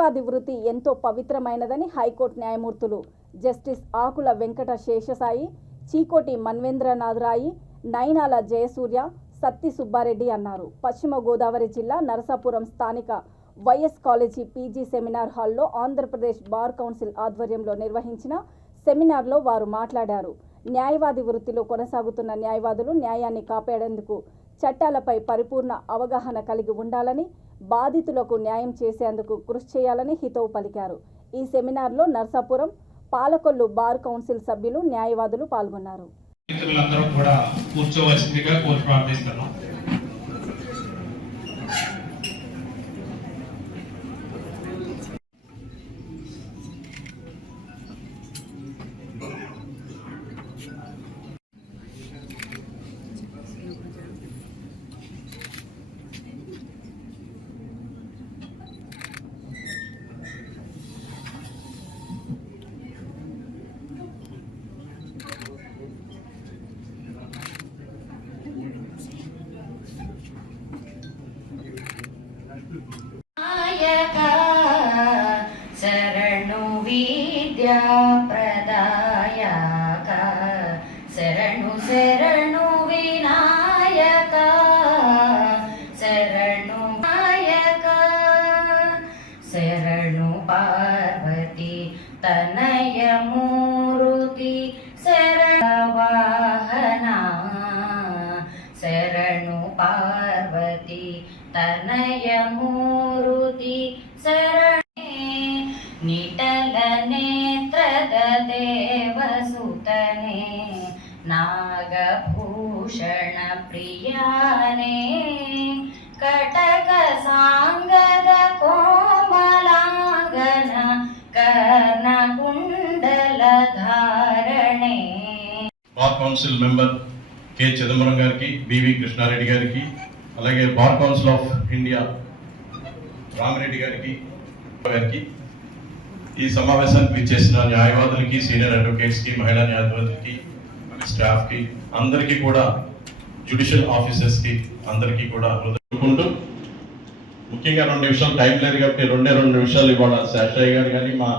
న్యాయవాది వృత్తి ఎంతో పవిత్రమైనదని హైకోర్టు న్యాయమూర్తులు జస్టిస్ ఆకుల వెంకట శేషసాయి, చీకోటి మన్వేంద్రనాథ్ రాయి, నైనాల జయసూర్య, సత్తి సుబ్బారెడ్డి అన్నారు. పశ్చిమ గోదావరి జిల్లా నరసాపురం స్థానిక వైఎస్ కాలేజీ పీజీ సెమినార్ హాల్లో ఆంధ్రప్రదేశ్ బార్ కౌన్సిల్ ఆధ్వర్యంలో నిర్వహించిన సెమినార్లో వారు మాట్లాడారు. న్యాయవాది వృత్తిలో కొనసాగుతున్న న్యాయవాదులు న్యాయాన్ని కాపాడేందుకు చట్టాలపై పరిపూర్ణ అవగాహన కలిగి ఉండాలని, బాధితులకు న్యాయం చేసేందుకు కృషి చేయాలని హితవు పలికారు. ఈ సెమినార్లో నర్సాపురం, పాలకొల్లు బార్ కౌన్సిల్ సభ్యులు, న్యాయవాదులు పాల్గొన్నారు. శరణు విద్యా ప్రదాయక, శరణు శరణు వినాయక, శరణు నాయక, శరణు పార్వతి తనయమూర్తి, శరణ వాహన, శరణు పార్వతి తనయమూర్తి, శరణే నిటల నేత్ರದ దేవಸುತನೆ, ನಾಗಭೂಷಣ ಪ್ರಿಯಾನೆ, ಕಟಕ ಸಾಂಗದ ಕೋಮಲಾಂಗನ, ಕರ್ಣ ಕುಂಡಲ ಧಾರಣೆ. Bar council member K Chidambaram గారికి, బివి కృష్ణారెడ్డి గారికి, అలాగే bar council of India Ramireddy గారికి, ఈ సమావేశానికి విచ్చేసిన న్యాయవాదులకి, సీనియర్ అడ్వకేట్స్కి, మహిళా న్యాయవాదులకి, స్టాఫ్కి, అందరికీ కూడా, జ్యుడిషియల్ ఆఫీసర్స్కి అందరికీ కూడా హృదయకుంటూ, ముఖ్యంగా 2 నిమిషాలు టైం లేదు కాబట్టి 2 నిమిషాలు ఇవాళ శేషయ్య గారు కానీ మా